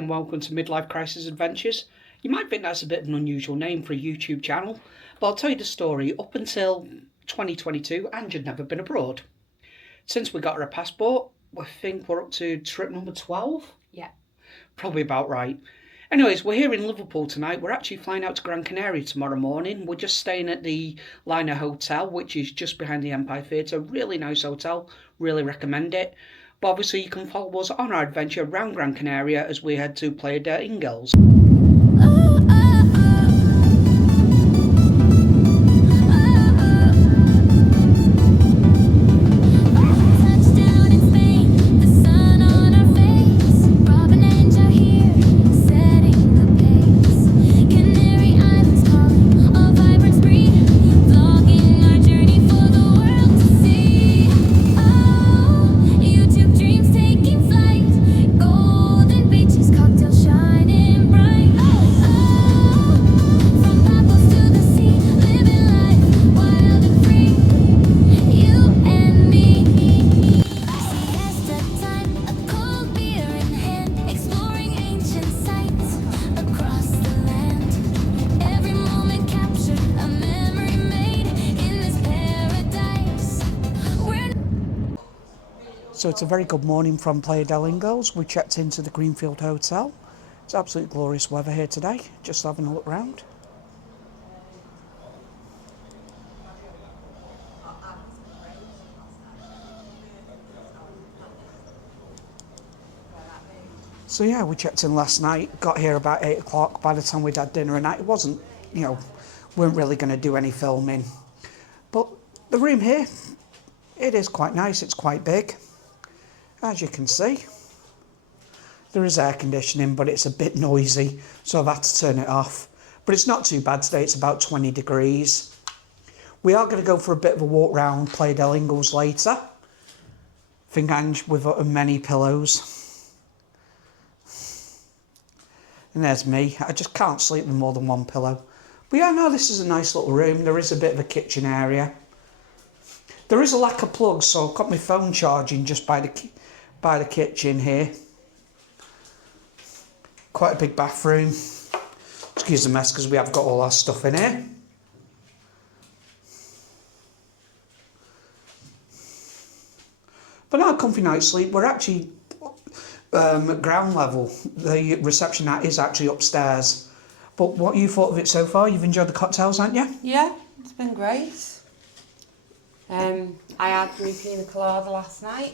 and welcome to Midlife Crisis Adventures. You might think that's a bit of an unusual name for a YouTube channel, but I'll tell you the story. Up until 2022, Ange had never been abroad. Since we got her a passport, I think we're up to trip number 12? Yeah. Probably about right. Anyways, we're here in Liverpool tonight. We're actually flying out to Gran Canaria tomorrow morning. We're just staying at the Liner Hotel, which is just behind the Empire Theatre. Really nice hotel. Really recommend it. But obviously you can follow us on our adventure around Gran Canaria as we head to Playa Ingles. So it's a very good morning from Playa del Ingles. We checked into the Greenfield Hotel. It's absolutely glorious weather here today. Just having a look round. So yeah, we checked in last night, got here about 8 o'clock. By the time we'd had dinner and that, it wasn't, weren't really going to do any filming. But the room here, it is quite nice, it's quite big. As you can see, there is air conditioning, but it's a bit noisy, so I've had to turn it off. But it's not too bad today, it's about 20 degrees. We are going to go for a bit of a walk round Playa del Ingles later. I think Ange with many pillows. And there's me. I just can't sleep with more than one pillow. But yeah, no, this is a nice little room. There is a bit of a kitchen area. There is a lack of plugs, so I've got my phone charging just by the kitchen here. Quite a big bathroom. Excuse the mess because we have got all our stuff in here. But now, comfy night's sleep. We're actually at ground level. The reception is actually upstairs. But what you thought of it so far? You've enjoyed the cocktails, haven't you? Yeah, it's been great. I had my pina colada last night.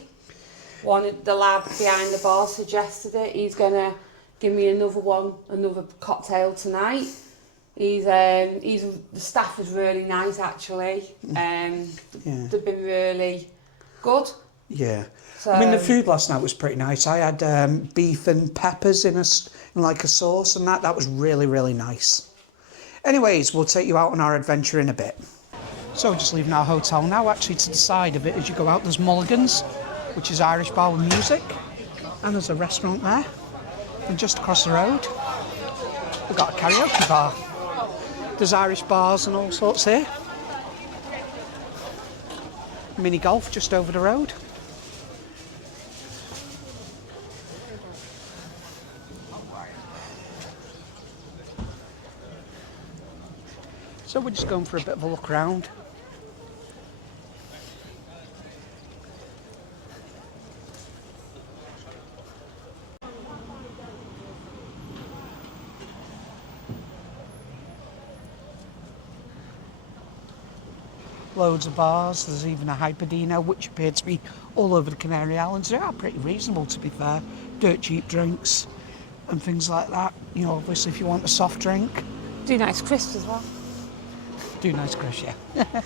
The lad behind the bar suggested it. He's gonna give me another cocktail tonight. The staff was really nice actually. They've been really good. Yeah. So, I mean, the food last night was pretty nice. I had beef and peppers in like a sauce and that was really, really nice. Anyways, we'll take you out on our adventure in a bit. So we're just leaving our hotel now. Actually, to the side of it, as you go out, there's Mulligan's, which is Irish bar with music. And there's a restaurant there. And just across the road, we've got a karaoke bar. There's Irish bars and all sorts here. Mini golf just over the road. So we're just going for a bit of a look around. Loads of bars. There's even a Hyperdino, which appeared to be all over the Canary Islands. They are pretty reasonable, to be fair. Dirt cheap drinks and things like that. Obviously, if you want a soft drink. do nice crisps as well. Do nice crisps, yeah.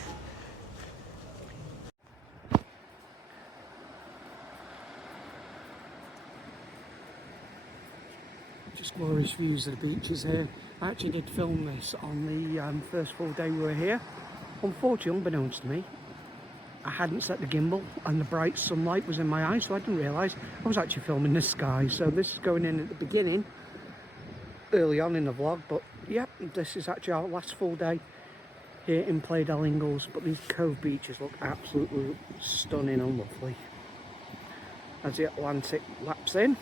Just glorious views of the beaches here. I actually did film this on the first full day we were here. Unfortunately, unbeknownst to me, I hadn't set the gimbal and the bright sunlight was in my eyes, so I didn't realise I was actually filming the sky. So this is going in at the beginning, early on in the vlog, but yeah, this is actually our last full day here in Playa del Ingles. But these cove beaches look absolutely stunning and lovely as the Atlantic laps in.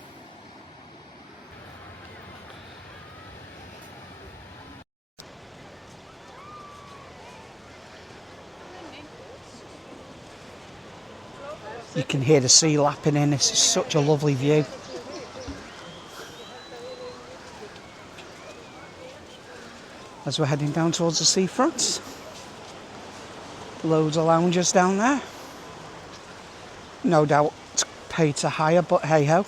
You can hear the sea lapping in. This is such a lovely view. As we're heading down towards the seafront. Loads of lounges down there. No doubt paid to hire, but hey ho.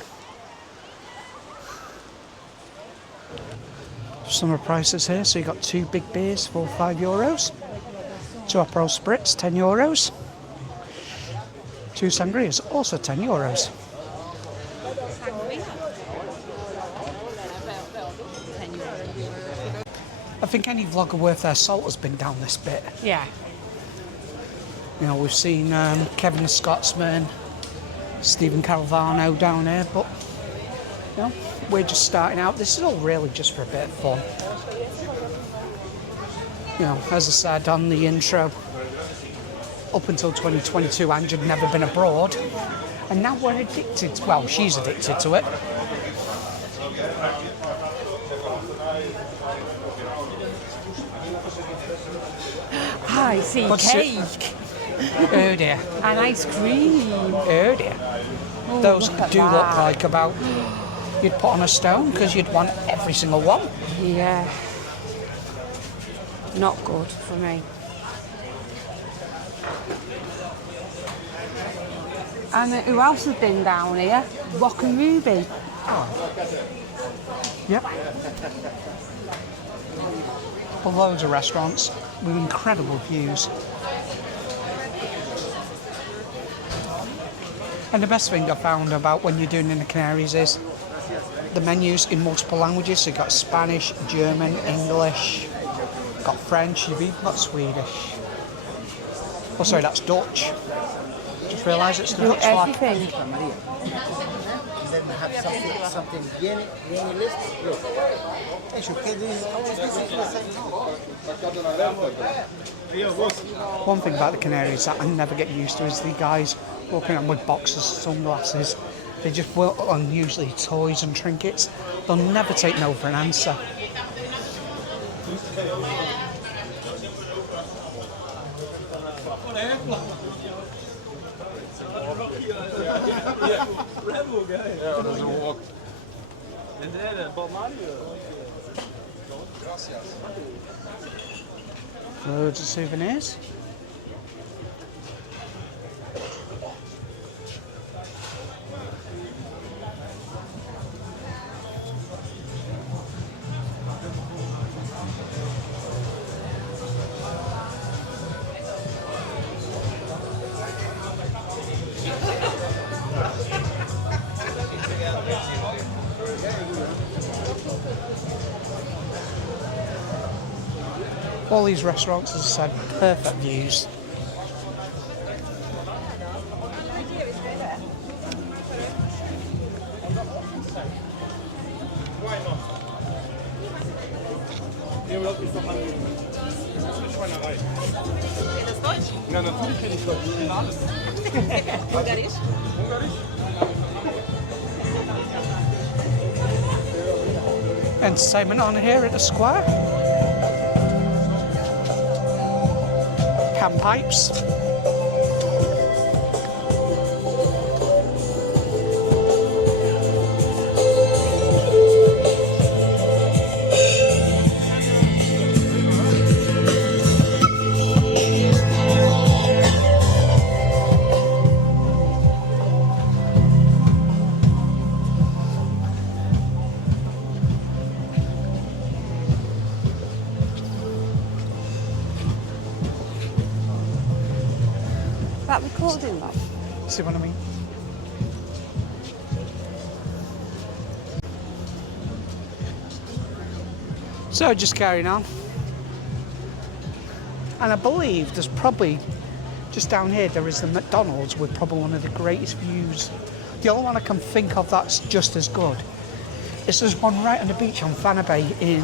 Summer prices here, so you got 2 big beers for €5, 2 Aperol Spritz, €10, 2 sangrias, also €10. I think any vlogger worth their salt has been down this bit. Yeah. You know, we've seen Kevin the Scotsman, Stephen Calvano down here, but you know, we're just starting out. This is all really just for a bit of fun. You know, as I said on the intro, up until 2022, Ange had never been abroad, and now we're addicted. Well, she's addicted to it. I see What's cake. Oh dear. And ice cream. Oh dear. Oh, Those look at do look that. like about you'd put on a stone because you'd want every single one. Yeah. Not good for me. And who else has been down here? Rock and Ruby. Yep. But loads of restaurants with incredible views. And the best thing I found about when you're doing in the Canaries is the menus in multiple languages. So you've got Spanish, German, English, got French, you've even got Swedish. Oh, sorry, that's Dutch. Just realised it's the Dutch flag. Everything. Then have something bien listed. Look. One thing about the Canaries that I never get used to is the guys walking around with boxes, sunglasses. They just work on usually toys and trinkets. They'll never take no for an answer. Loads of souvenirs. All these restaurants, as I said, perfect views. Ja, natürlich kenne ich Deutsch. Ich kenne alles. Ungarisch? Ungarisch? Entertainment on here at the square. Can pipes. That recording, love. See what I mean? So just carrying on. And I believe there's probably, just down here, there is the McDonald's with probably one of the greatest views. The only one I can think of that's just as good is there's one right on the beach on Fana Bay in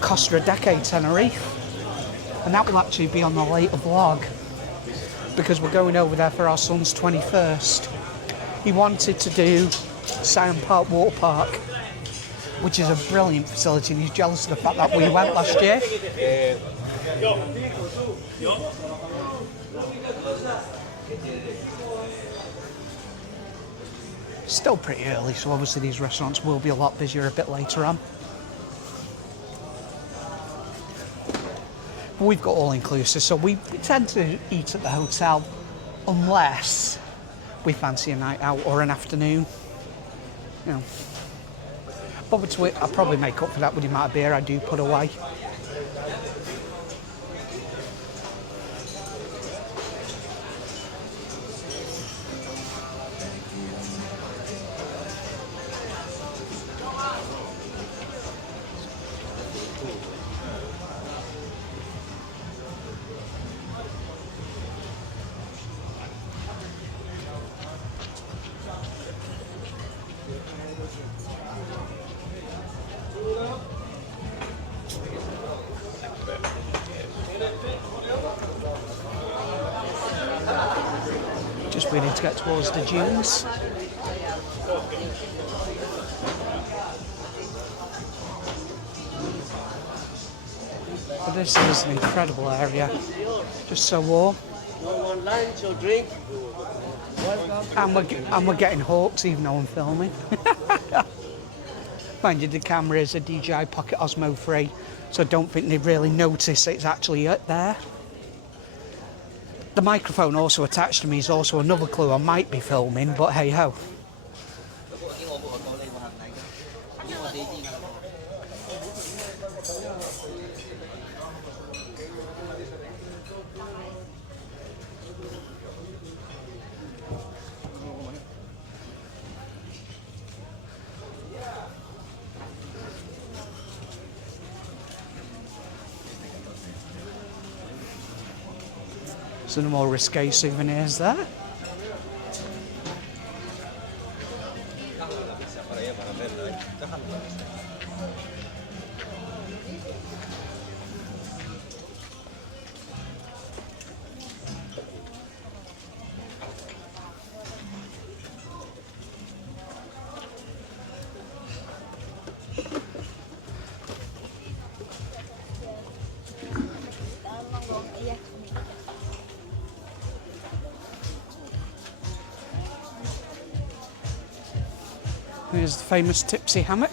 Costa Rica, Tenerife. And that will actually be on the later vlog, because we're going over there for our son's 21st. He wanted to do Scion Park Water Park, which is a brilliant facility, and he's jealous of the fact that we went last year. Still pretty early, so obviously these restaurants will be a lot busier a bit later on. But we've got all inclusive, so we tend to eat at the hotel unless we fancy a night out or an afternoon. You know. But I'll probably make up for that with the amount of beer I do put away. Just waiting to get towards the dunes. But this is an incredible area, just so warm. Lunch or drink? And we're getting hawks even though I'm filming. Mind you, the camera is a DJI Pocket Osmo 3, so I don't think they really notice it's actually there. The microphone also attached to me is also another clue I might be filming, but hey ho. So no more risque souvenirs there. Here's the famous tipsy hammock.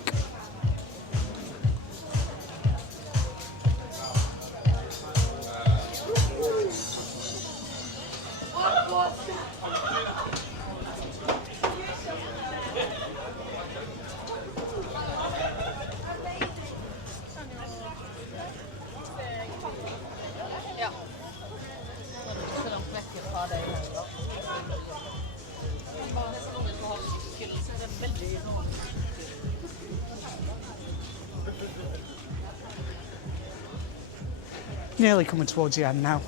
Nearly coming towards the end now.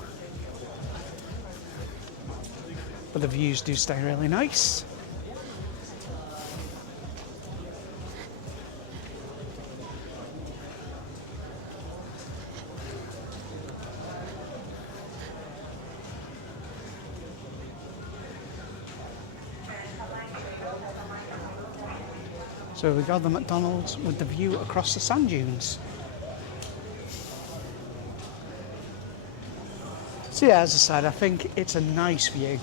But the views do stay really nice. So we got the McDonald's with the view across the sand dunes. So yeah, as I said, I think it's a nice view.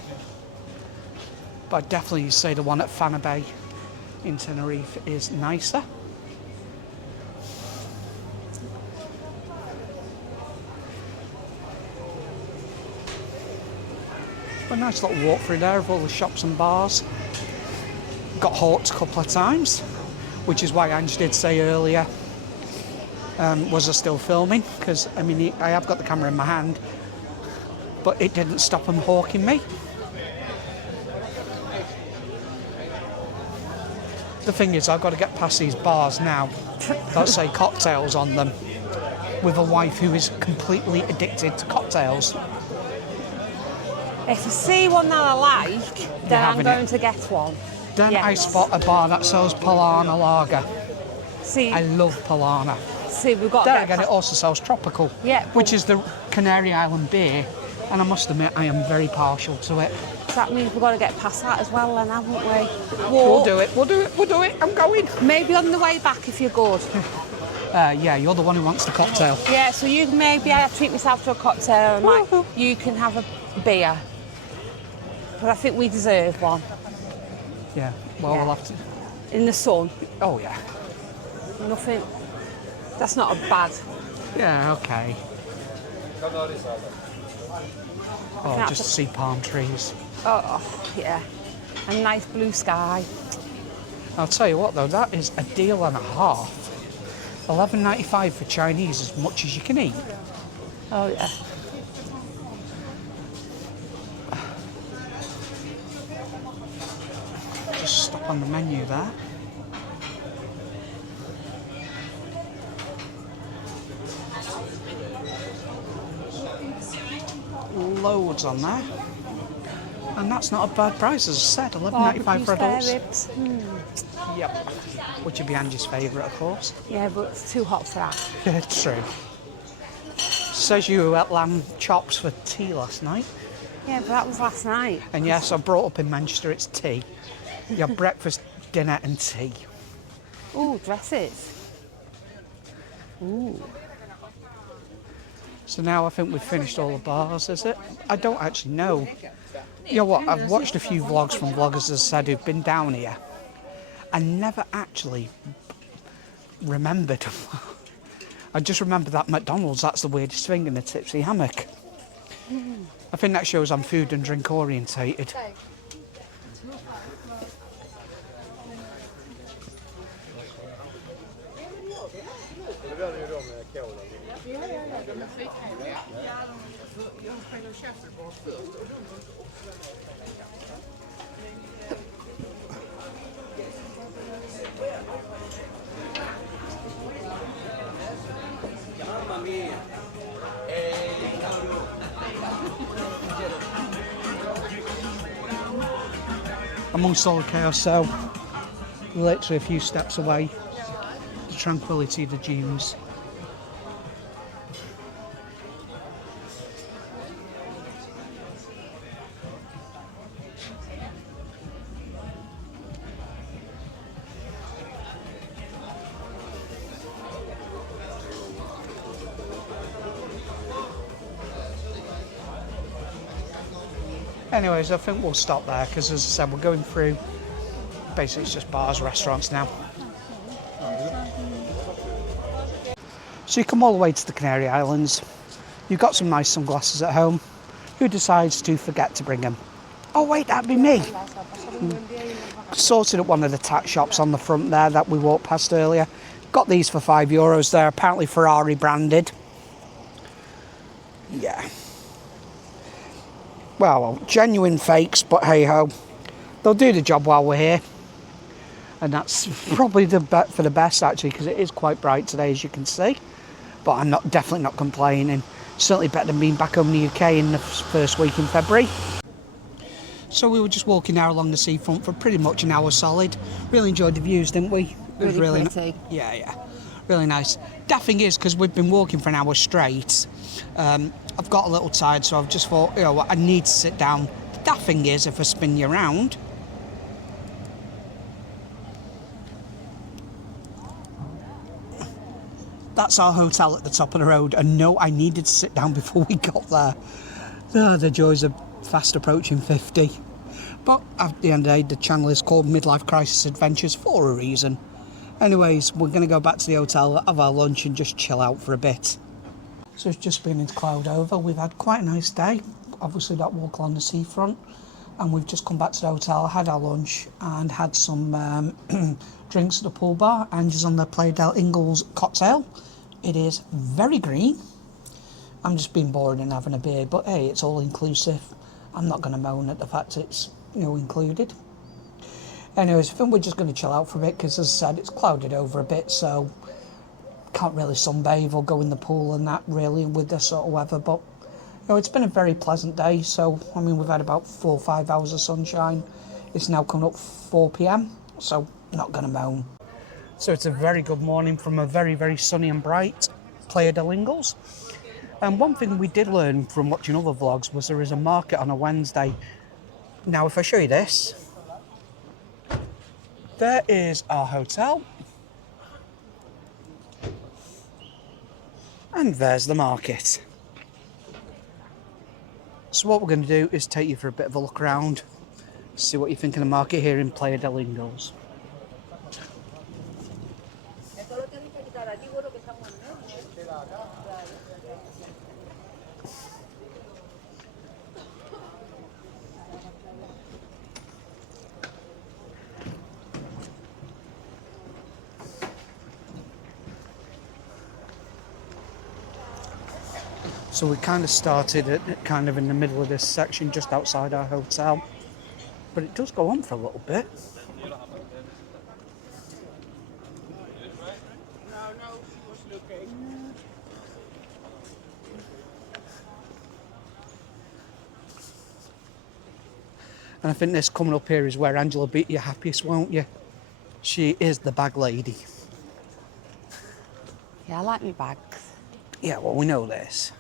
But I'd definitely say the one at Fana Bay in Tenerife is nicer. But a nice little walk through there of all the shops and bars. Got hawked a couple of times, which is why Ange did say earlier, was I still filming? Because, I mean, I have got the camera in my hand, but it didn't stop him hawking me. The thing is, I've got to get past these bars now that say cocktails on them, with a wife who is completely addicted to cocktails. If I see one that I like, then I'm going to get one. Then Yes. I spot a bar that sells Polana lager. See, I love Polana. we've got to There get again, it past. also sells Tropical, Yeah, which is the Canary Island beer, and I must admit I am very partial to it. That means we've got to get past that as well, then, haven't we? We'll do it, I'm going. Maybe on the way back if you're good. Yeah, you're the one who wants the cocktail. Yeah, so you maybe I treat myself to a cocktail and you can have a beer. But I think we deserve one. Yeah, well, Yeah. we'll have to... In the sun, Oh, yeah. nothing. That's not a bad. Yeah, okay. Oh, Can't just to put- see palm trees. Oh, yeah. A nice blue sky. I'll tell you what, though, that is a deal and a half. $11.95 for Chinese, as much as you can eat. Oh, yeah. Just stop on the menu there. Loads on there. And that's not a bad price, as I said, $11.95 for Barbecue adults. spare ribs. Yep. Which would be Angie's favourite, of course. Yeah, but it's too hot for that. True. Says you ate lamb chops for tea last night. Yeah, but that was last night. And yes, I brought up in Manchester, it's tea. You have breakfast, dinner and tea. Ooh, dresses. Ooh. So now I think we've finished all the bars, is it? I don't actually know. You know what, I've watched a few vlogs from vloggers, as I said, who've been down here. I never actually remembered. I just remember that McDonald's, that's the weirdest thing, in the Tipsy Hammock. I think that shows I'm food and drink orientated. Amongst all the chaos, so literally a few steps away, the tranquility of the dunes. Anyways, I think we'll stop there because, as I said, we're going through, basically it's just bars, restaurants now. So you come all the way to the Canary Islands, you've got some nice sunglasses at home. Who decides to forget to bring them? Oh wait, that'd be me. Sorted at one of the tack shops on the front there that we walked past earlier. Got these for €5. They're apparently Ferrari branded. Yeah. Well, genuine fakes, but hey ho, they'll do the job while we're here. And that's probably the bet for the best, actually, because it is quite bright today, as you can see. But I'm definitely not complaining. Certainly better than being back home in the UK in the first week in February. So we were just walking now along the seafront for pretty much an hour solid. Really enjoyed the views, didn't we? It was Really pretty. Yeah. Really nice. That thing is, because we've been walking for an hour straight, I've got a little tired, so I've just thought, you know what, I need to sit down. That thing is, if I spin you around, that's our hotel at the top of the road, and no, I needed to sit down before we got there. The joys of fast approaching 50. But at the end of the day, the channel is called Midlife Crisis Adventures for a reason. Anyways, we're going to go back to the hotel, have our lunch and just chill out for a bit. So it's just been into cloud over. We've had quite a nice day. Obviously that walk along the seafront. And we've just come back to the hotel, had our lunch and had some drinks at the pool bar. Angie's on the Playa Ingles cocktail. It is very green. I'm just being bored and having a beer, but hey, it's all inclusive. I'm not going to moan at the fact it's, you know, included. Anyways, I think we're just going to chill out for a bit because, as I said, it's clouded over a bit, so can't really sunbathe or go in the pool and that really with this sort of weather. But you know, it's been a very pleasant day. So I mean, we've had about 4 or 5 hours of sunshine. It's now coming up 4 p.m, so not going to moan. So it's a very good morning from a very, very sunny and bright Playa del Ingles. And one thing we did learn from watching other vlogs was there is a market on a Wednesday. Now, if I show you this, there is our hotel. And there's the market. So what we're going to do is take you for a bit of a look around, See what you think of the market here in Playa del Ingles. So we kind of started at kind of in the middle of this section just outside our hotel, but it does go on for a little bit. And I think this coming up here is where Angela beat you happiest, won't you? She is the bag lady. Yeah, I like my bags. Yeah, well, we know this.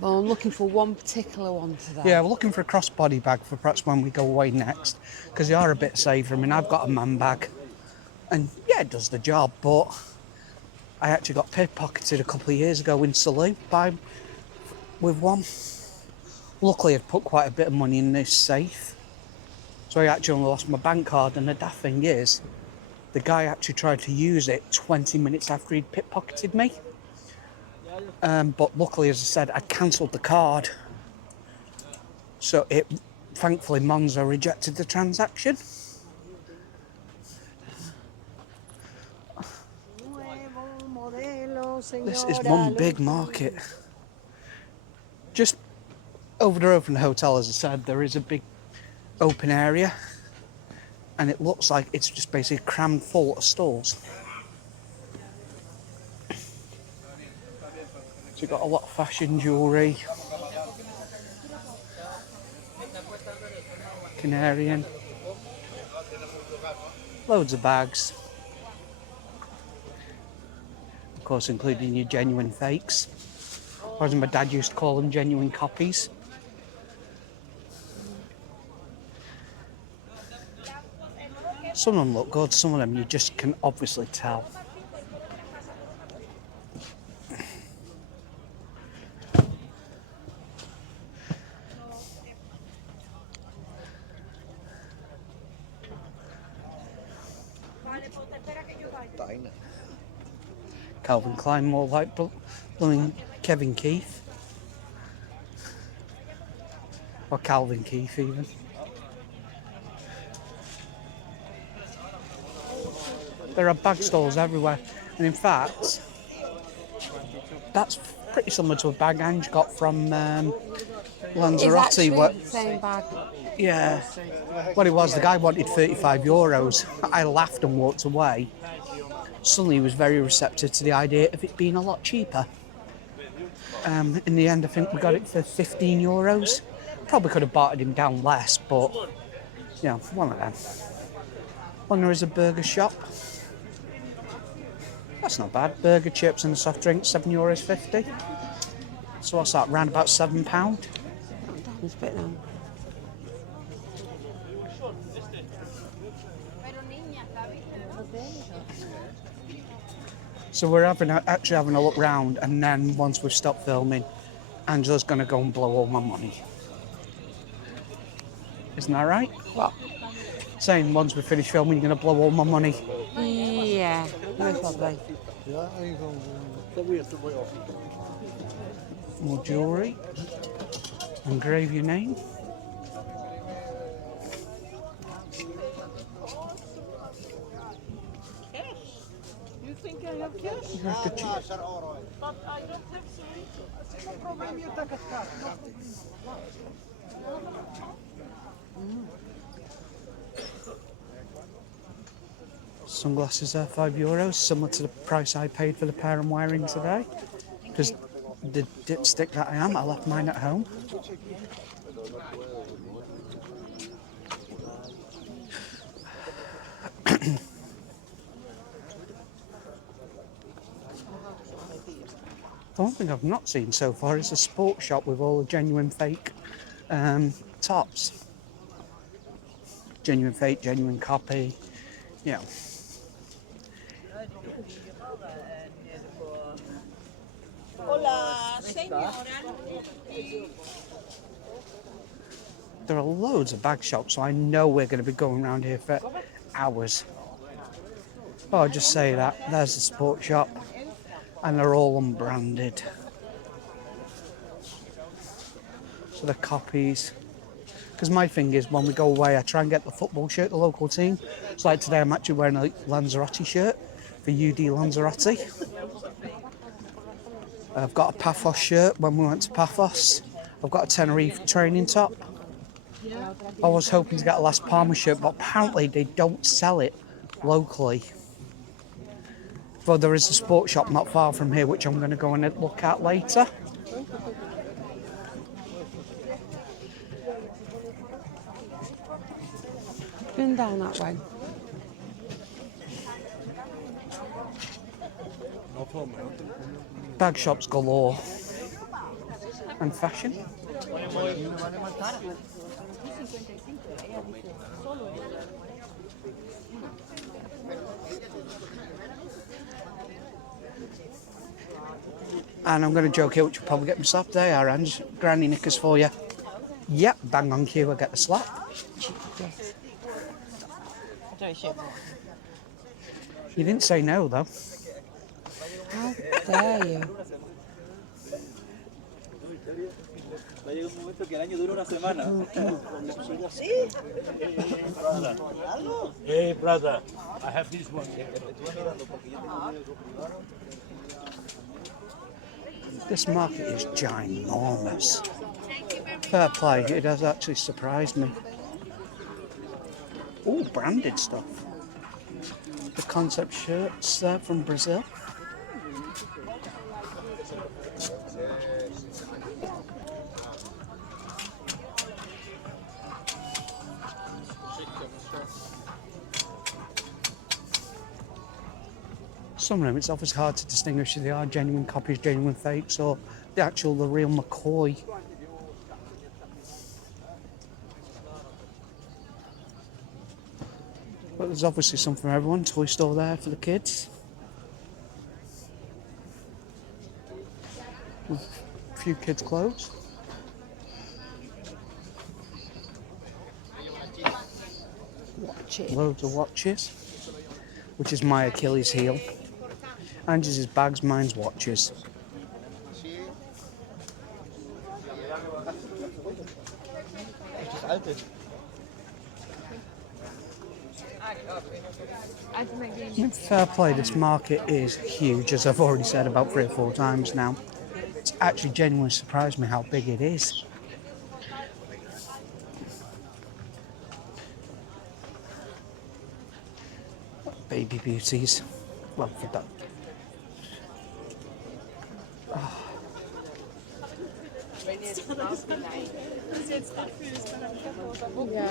Well, I'm looking for one particular one today. Yeah, we're looking for a crossbody bag for perhaps when we go away next, because they are a bit safer. I mean, I've got a man bag, and yeah, it does the job, but I actually got pickpocketed a couple of years ago in Salou with one. Luckily, I'd put quite a bit of money in this safe, so I actually only lost my bank card, and the daft thing is, the guy actually tried to use it 20 minutes after he'd pickpocketed me. But luckily, as I said, I cancelled the card. So thankfully, Monzo rejected the transaction. This is one big market. Just over the road from the hotel, as I said, there is a big open area. And it looks like it's just basically crammed full of stalls. So you've got a lot of fashion jewellery, Canarian, loads of bags, of course including your genuine fakes, or as my dad used to call them, genuine copies. Some of them look good, some of them you just can obviously tell. Calvin Klein, more like blooming Kevin Keith. Or Calvin Keith even. There are bag stalls everywhere, and in fact, that's pretty similar to a bag Ange got from Lanzarote. It's the same bag. Yeah. What it was, the guy wanted €35. I laughed and walked away. Suddenly he was very receptive to the idea of it being a lot cheaper. In the end, I think we got it for €15. Probably could have bartered him down less, but, you know, one of them. When there is a burger shop. That's not bad. Burger, chips and a soft drink, €7.50. So what's that, round about £7? It's a bit now. So we're actually having a look round, and then once we've stopped filming, Angela's going to go and blow all my money. Isn't that right? What? Saying once we finish filming, you're going to blow all my money. Yeah, most probably. More jewellery. Engrave your name. You think I have cash? You have to choose. But I don't have Sunglasses are €5, similar to the price I paid for the pair I'm wearing today. Because the dipstick that I am, I left mine at home. The one thing I've not seen so far is a sports shop with all the genuine fake tops. Genuine fake, genuine copy, you know. Hola, señora. There are loads of bag shops, so I know we're going to be going around here for hours. Oh, I'll just say that. There's the sports shop, and they're all unbranded. So the copies. Because my thing is, when we go away, I try and get the football shirt, the local team. So like today, I'm actually wearing a Lanzarote shirt for UD Lanzarote. I've got a Paphos shirt when we went to Paphos. I've got a Tenerife training top. I was hoping to get a Las Palmas shirt, but apparently they don't sell it locally. But there is a sports shop not far from here, which I'm going to go and look at later. Been down that way. Bag shops galore. And fashion. And I'm going to joke here, which will probably get myself today, are Ange. Granny knickers for you. Yep, bang on cue, I get the slap. You didn't say no, though. How dare you? Hey, brother, I have this one. This market is ginormous. Fair play, it has actually surprised me. All branded stuff. The concept shirts there from Brazil. Some of them, it's obviously hard to distinguish if they are genuine copies, genuine fakes, or the real McCoy. But there's obviously some for everyone. Toy store there for the kids. A few kids' clothes. Loads of watches, which is my Achilles heel. Angie's is bags, mine's watches. Fair play, this market is huge, as I've already said about 3 or 4 times now. It's actually genuinely surprised me how big it is. Baby beauties. Well, for that. Oh.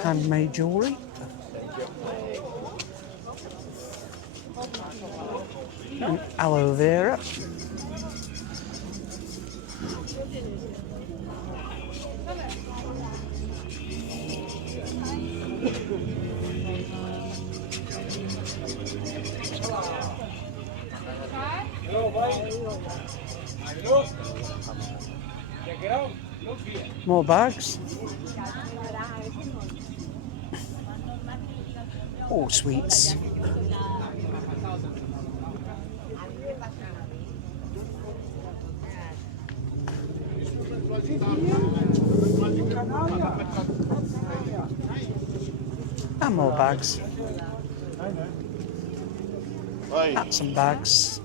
Handmade jewellery. And aloe vera. More bags. Oh, sweets. And more bags. Hats and bags.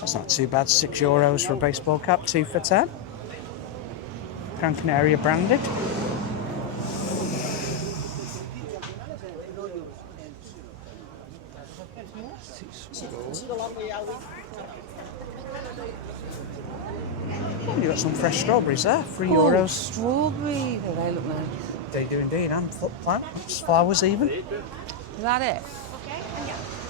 That's not too bad. €6 for a baseball cap, 2 for 10. Gran Canaria branded. Oh, you got some fresh strawberries there, €3. Oh, strawberry. They look nice. They do indeed, and plants, flowers even. Is that it?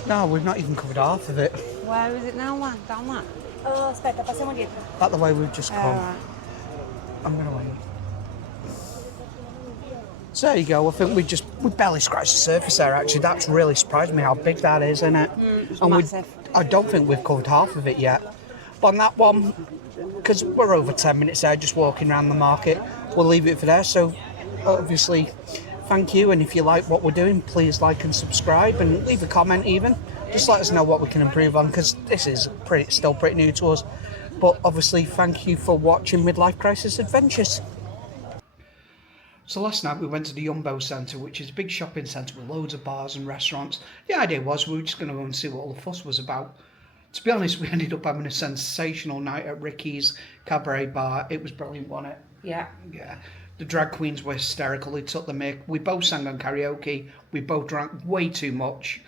No, we've not even covered half of it. Where is it now, one? Down that? Oh, aspetta, passiamo dietro. That the way we've just come. Right. I'm going to wait. So there you go. I think we barely scratched the surface there. Actually, that's really surprised me how big that is, isn't it? It's And massive. I don't think we've covered half of it yet. up on that one because we're over 10 minutes there just walking around the market. We'll leave it for there. So obviously, thank you, and if you like what we're doing, please like and subscribe and leave a comment even. Just let us know what we can improve on because this is still pretty new to us. But obviously, thank you for watching Midlife Crisis Adventures. So last night we went to the Yumbo Centre, which is a big shopping centre with loads of bars and restaurants. The idea was we were just going to go and see what all the fuss was about. To be honest, we ended up having a sensational night at Ricky's Cabaret Bar. It was brilliant, wasn't it? Yeah. Yeah. The drag queens were hysterical. They took the mick. We both sang on karaoke. We both drank way too much.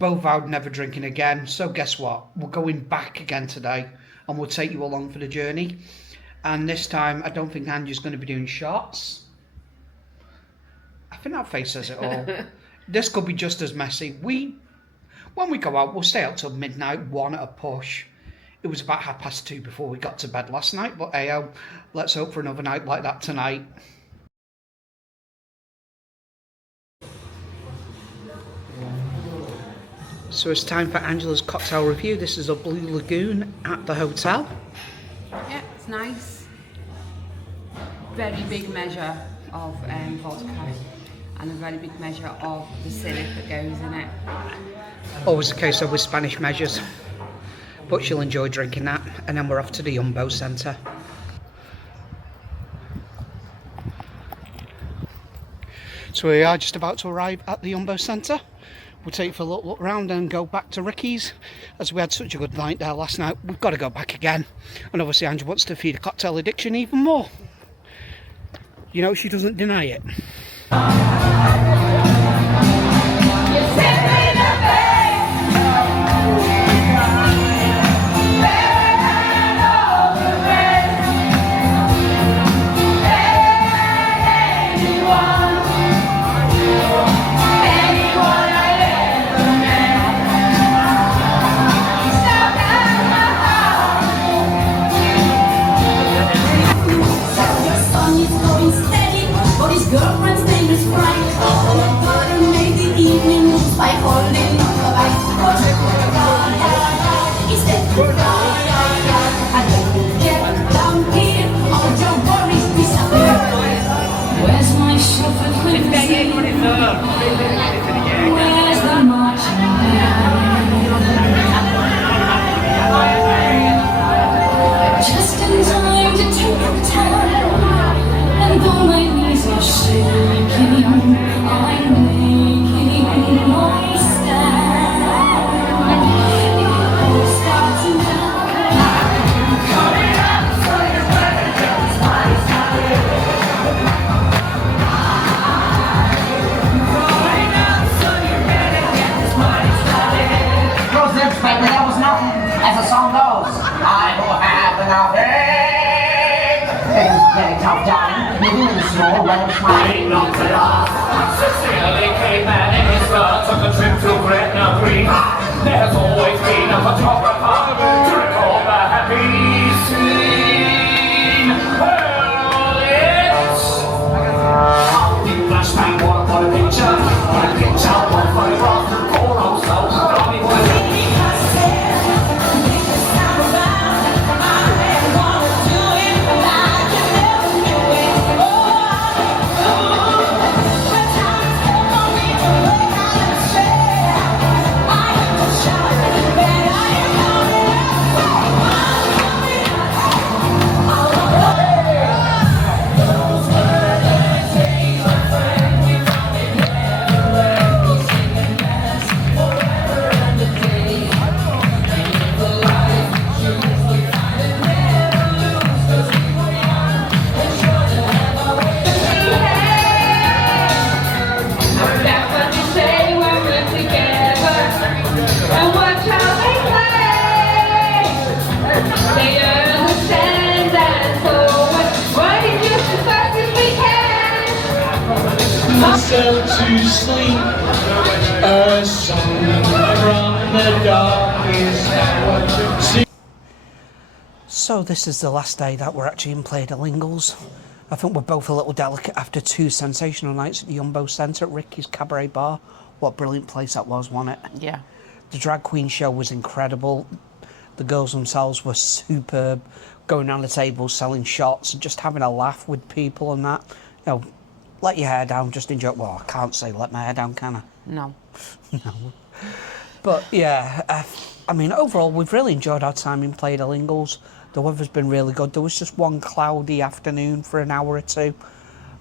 Both vowed never drinking again. So guess what? We're going back again today and we'll take you along for the journey. And this time, I don't think Angie's going to be doing shots. I think that face says it all. This could be just as messy. When we go out, we'll stay out till midnight, 1 at a push. It was about 2:30 before we got to bed last night, but hey, let's hope for another night like that tonight. So it's time for Angela's cocktail review. This is a Blue Lagoon at the hotel. Yeah, it's nice. Very big measure of vodka and a very big measure of the syrup that goes in it. Always the case with Spanish measures. But she'll enjoy drinking that. And then we're off to the Yumbo Centre. So we are just about to arrive at the Yumbo Centre. We'll take you for a little look around and go back to Ricky's. As we had such a good night there last night, we've got to go back again. And obviously Angela wants to feed a cocktail addiction even more. You know, she doesn't deny it. There's always been a photographer to record the happy scene. Well, it's only flashbang, what a picture, one photograph, or also Johnny was. To sleep, a song from the darkest hour. So this is the last day that we're actually in Playa at Ingles. I think we're both a little delicate after 2 sensational nights at the Yumbo Centre at Ricky's Cabaret Bar. What a brilliant place that was, wasn't it? Yeah. The drag queen show was incredible. The girls themselves were superb, going around the table, selling shots, and just having a laugh with people and that. You know, let your hair down, just enjoy. Well, I can't say let my hair down, can I? No. No. But yeah, I mean, overall, we've really enjoyed our time in Playa del Ingles. The weather's been really good. There was just one cloudy afternoon for an hour or two.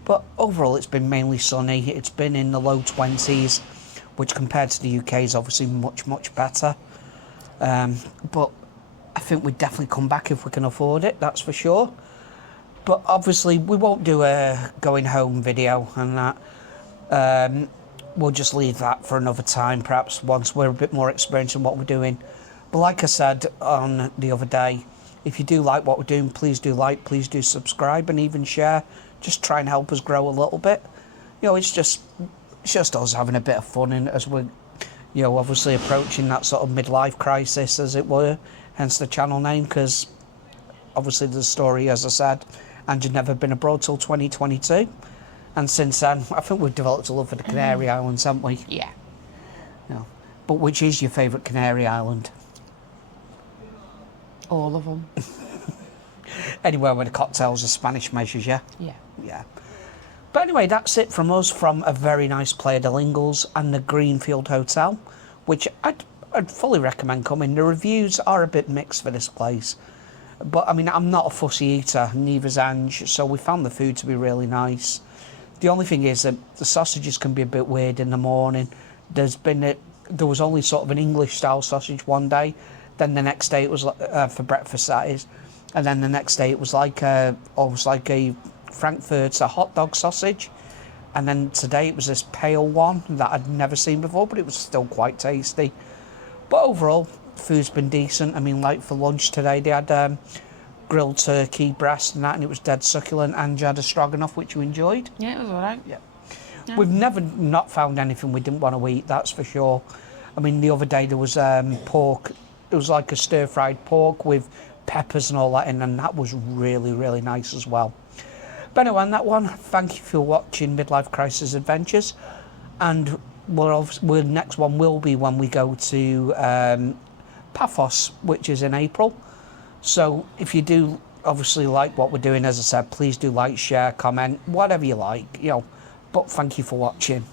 But overall, it's been mainly sunny. It's been in the low 20s, which compared to the UK is obviously much, much better. But I think we'd definitely come back if we can afford it, that's for sure. But obviously, we won't do a going home video and that. We'll just leave that for another time, perhaps once we're a bit more experienced in what we're doing. But like I said on the other day, if you do like what we're doing, please do like, please do subscribe and even share. Just try and help us grow a little bit. You know, it's just us having a bit of fun in as we're, you know, obviously approaching that sort of midlife crisis, as it were, hence the channel name, because obviously the story, as I said, Angie'd never been abroad till 2022. And since then, I think we've developed a love for the Canary Islands, haven't we? Yeah. No. But which is your favourite Canary Island? All of them. Anywhere where the cocktails are Spanish measures, yeah? Yeah. Yeah. But anyway, that's it from us from a very nice Playa del Ingles and the Greenfield Hotel, which I'd fully recommend coming. The reviews are a bit mixed for this place. But, I mean, I'm not a fussy eater, neither's Ange, so we found the food to be really nice. The only thing is that the sausages can be a bit weird in the morning. There was only sort of an English-style sausage one day, then the next day it was for breakfast, that is. And then the next day it was like almost like a Frankfurter hot dog sausage. And then today it was this pale one that I'd never seen before, but it was still quite tasty. But overall, food's been decent. I mean, like for lunch today, they had grilled turkey breast and that, and it was dead succulent. And you had a stroganoff, which you enjoyed. Yeah, it was alright. Yeah. We've never not found anything we didn't want to eat, that's for sure. I mean, the other day there was pork. It was like a stir-fried pork with peppers and all that in, and that was really, really nice as well. But anyway, on that one, thank you for watching Midlife Crisis Adventures, and we'll next one will be when we go to Paphos, which is in April. So if you do obviously like what we're doing, as I said, please do like, share, comment, whatever you like, you know. But thank you for watching.